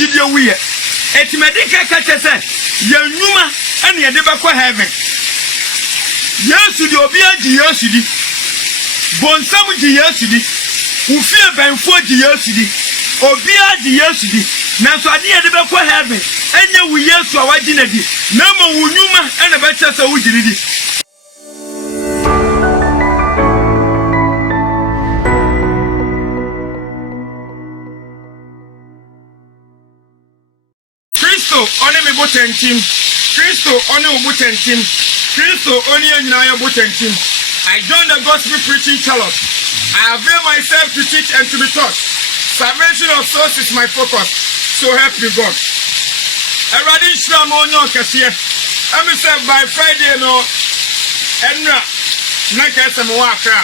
gidie wiye etimedika ka chese ye Nwuma ene ye de be kwa heaven Yesu di obi agi Yesu di bonsam gi Yesu di ufie benfo gi Yesu di obi agi Yesu di na so ade ye de be kwa heaven enye wu Yesu a wagi na di na mo wu Nwuma ene be chese wu giri di Oni me botentim Kristo oni obotentim Kristo oni anyina ya botentim I join the gospel preaching challenge I avail myself to teach and to be taught salvation of souls is my focus so help me God Eradi Shram onyo kase am say by Friday no enra na kase me wa akra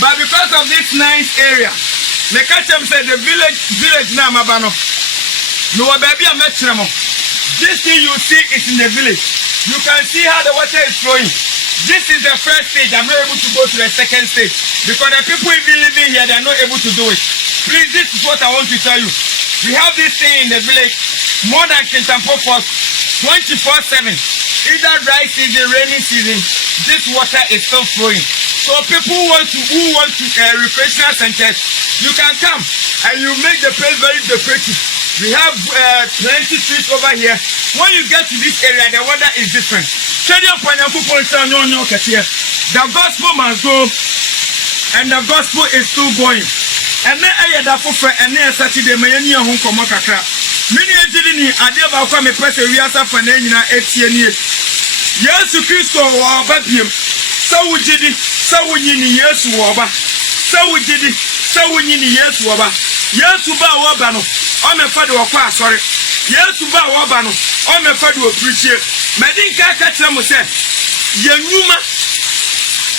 but because of this nice area me catch them say the village na maba no baby am etremo. This thing you see is in the village. You can see how the water is flowing. This is the first stage. I'm not able to go to the second stage because the people even living here, they are not able to do it. Please, this is what I want to tell you. We have this thing in the village more than Kintampo for 24/7. Either dry season, rainy season, this water is still flowing. So people who want to recreational centers, you can come and you make the place very decorative. We have plenty trees over here. When you get to this area, the weather is different. The gospel must go, and the gospel is still going. And then I had a for and then Saturday, my young home from Makaka. Many didn't I never come a person we are suffering 8 years. Yes, to Christo or Babium. So we did it, so we need yes, Waba. So we did it, so we need yes, Waba. Yes, to Bawabano. I'm a father of class, sorry. Yes, to Bawabano. I'm a father of preacher. Medinka Katramo said, Nwuma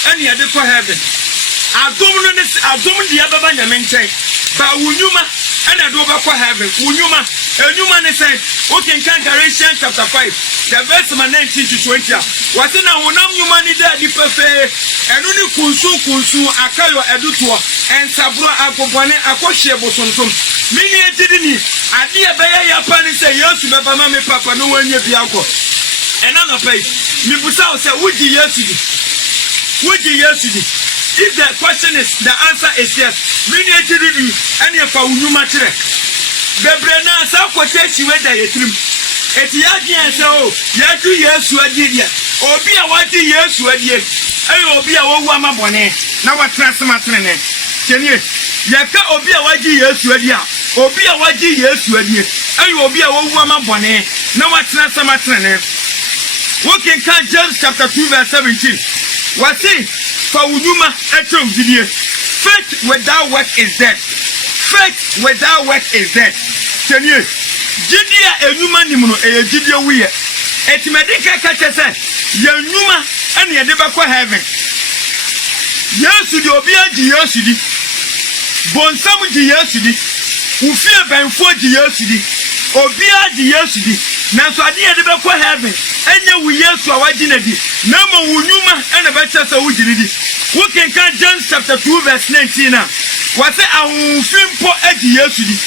and you had for heaven. I don't the other man maintain, but Nwuma and I do for heaven. Nwuma said, okay, Galatians chapter 5, the verse 19 to 20. What's in our Nwuma need that the perfect and only Kunsu, Akayo Edutua, and Sabra Akopane Akoshe Bosontum. Many didn't I dear Baya Yapani say, yes, to Mamma Papa, no one yet Bianco. Another place, Mibusa said, would you yesterday? Would you yesterday? If the question is, the answer is yes, many didn't any of our Nwuma. The Brena Sakote, she went there. It's Yaki so, Yaku yes, you are dear. Obi a what yes, you are dear. I will be a woman bonnet. Now what transmatrine? Can you? Yaka Obi a what yes, you are dear. Obi a what yes, you are dear. I will be a woman bonnet. Now what transmatrine? What can James chapter 2 verse 17? What's it? For Nwuma eto video. Faith without work is dead. Faith without work is dead. Can you? Gidia Nwuma nimuno gidia wiye. Etimedika kache se ye Nwuma ene ye de bakwa heaven. Yesu di obi agi Yesu di. Bonsam gi Yesu di. Ufie benfo gi Yesu di. Obi agi Yesu di. Na so ade ye de bakwa heaven. Enye wu Yesu a wagi na di. Na mo wu Nwuma ene be chese wu giri di. Who can count James chapter 2 verse 19 now? What say ahunfimpo agi Yesu di.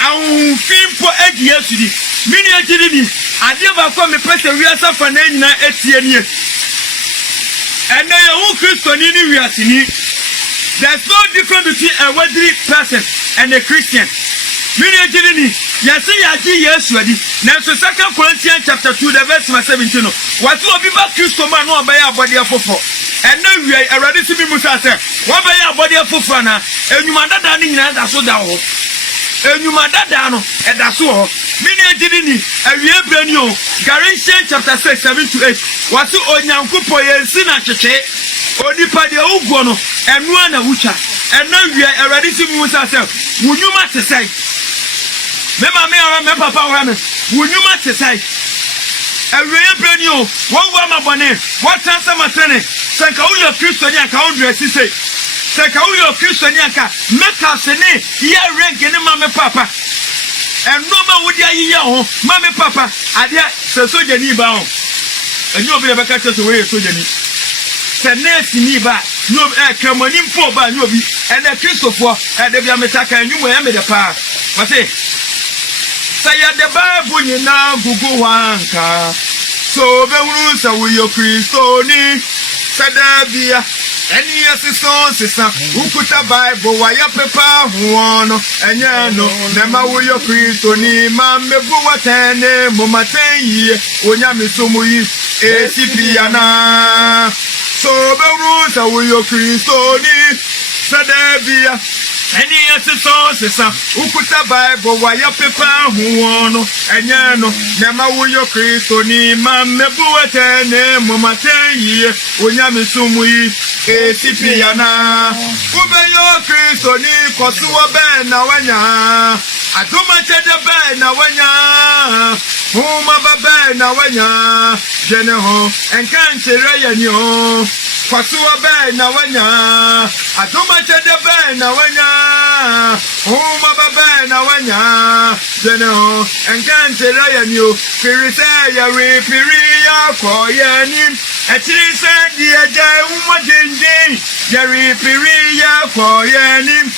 Ahunfimpo agi Yesu di. Mini agi di. Ade ba kwa me pese wi asa fa na nyina etie nie. Ene ye hu Kristo ni wi asini. There's no difference between a worldly person and a Christian. Mini agi di. Yasi agi Yesu adi. Na so 2 Corinthians chapter 2 the verse 17 no. What will be back Kristo man no obaya abode afofo. And now we are ready to be Musasa. What by your body of Fufana? And you mother dining as so down. And you mother down at the so. Many didn't and we have brand new. Galatians chapter 6, 7 to 8. What's the Onyankupo and Sinache? Onipa de Ugono and Nuana Wucha. And now we are ready to be Musasa. Would you match say? Remember, Papa, would you match say? And we have brand new. What was my bonnet? What answer my training? SethEkow your Christian account dress say. SethEkow your Christian account. Make us a name. Here rank in Mamma Papa. And no man would ya Mamma Papa. I dare so Janiba. And you'll be able to catch us away so Jani. Senesi Niba. No come on in for by Nobi. And the Christopher and the Yamataka and you will have the power. But say Saya the Bible ni na gugu wanka. So be uru sa we yo Kristo ni sadabia. Any assistance ukuta Bible wa ya pepa huono enyano nema we yo Kristo ni mamebu watene momatenyi onyame somu yi esipiana. So be uru sa we yo Kristo ni sadabia. Any assistance ukuta Bible wa ya pepa huono enyano nema we yo Kristo ni mamebu watene momatenyi onyame somu yi esipiana. Ubeyo Kristo ni kosuwa be na wanya. Atuma chede be na wanya. Huma be na wanya. Jene ho enkanchere ya nyo. Kosuwa be na wanya. Atuma chede be na wanya. Huma be na wanya. Jene ho enkanchere ya nyo. Firise ya ripiri ya koye ni. Echiri se diye jai umajenje. Yari piriya koyenim.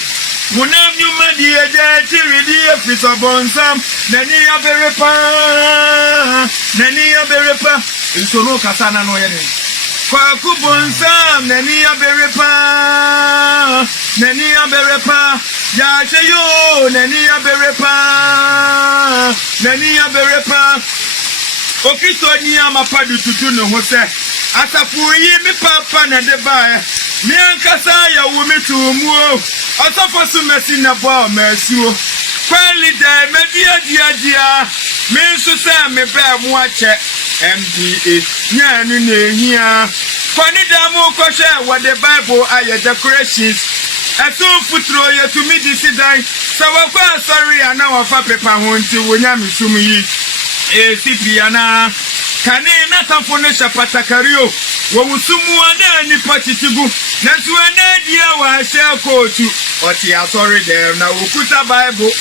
Munam Nwuma diye jai chiri diye fisabonsam. Neni ya berepa. Neni ya berepa. Isono kasana no yene. Kwa kubonsam. Neni ya berepa. Neni ya berepa. Ya cheyo. Neni ya berepa. Neni ya berepa. Okisto ni amapadu tutu no hose. Asafuyi mi papa na deba. Mi ankasa ya wumi tumu. Asafosu mesi na bo mesuo. Kweli de media. Mi nso se me ba mu ache MDA. Nya nu na ehia. Kwani da mu ko hwe wa the Bible aye decorations. Eto futuro ye to mi disidan. Sawa kwa sorry ana wa fa pepa ho nti wonya mi sum yi. Sipiana kane na tafone shapatakario wo musumu ana ni patitigu na suana dia wa sha kotu oti asori dem na okuta Bible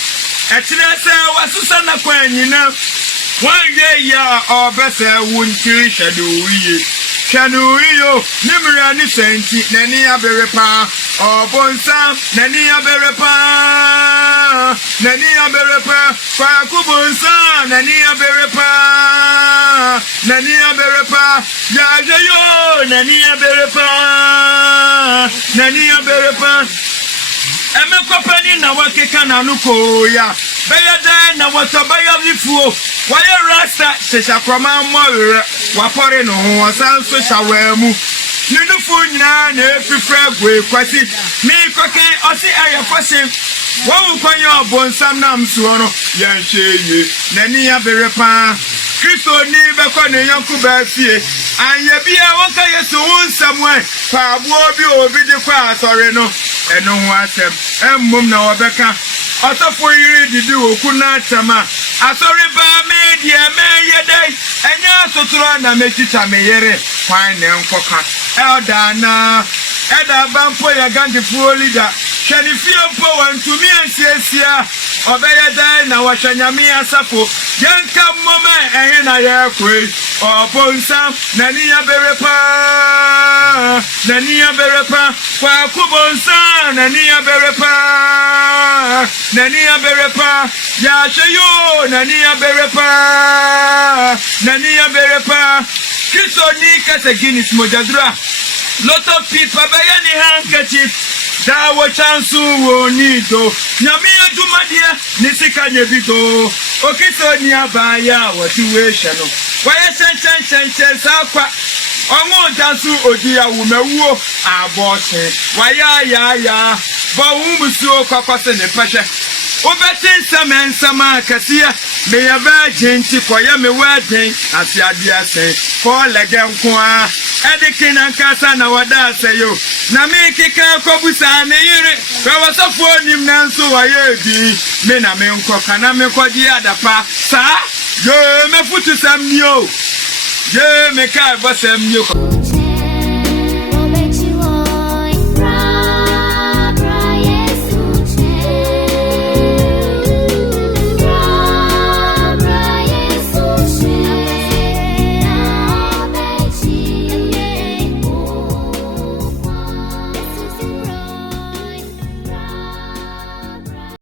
etire se wasusa na kwanyina wanye ya obese wuntiri shadu iyo nimra ni senti nani aberepa obonsa nani aberepa kwa kubonsa nani aberepa ya jeyo nani aberepa emekopani na wakeka na nuko ya beyada na watabaya lifuo wale rasta seshakroma mawere wapore no wasanso shawemu ninufu nyina na efifra gwe kwasi mi koke osi ayefose wo kwanya obonsam na msuo no yanhye nani aberepa Kristo ni beko ne yanku ba fie anye bia wonka Yesu wonsamwe pa abo bi obi de kwa asore no eno ho asem emmom na obeka otofo yiri didi okuna chama asore ba media meyedai enya sotoro na mechicha meyere kwan ne nkoka eda bampo ya gandi fu leader keni fie mpo wantumi ansiesia obeyedai na wahwanyame asafo yanka mmome ehe na yakwe obonsa nani aberepa kwa kubonsa nani aberepa ya cheyo nani aberepa Kristo ni kase Guinness mojadura lot of people bayani handkerchief da wo chance wo nido nyame adumadia nisikanye bito okiso ni abaya watuwehwe no waye chen sakwa onwo dansu odiya wumewo abose waye ya bo wumusuo kwakwase ne pehwe obetin sama kasia me ya virgin koye me wedding asiadia sen for legenkwa edikin ankasa na wada sayo na me kika kobusa ne yire kwasafo nim nanso waye di me na me nkoka na me kodi adapa sa yo me futu samnio ye me kai bosam nyo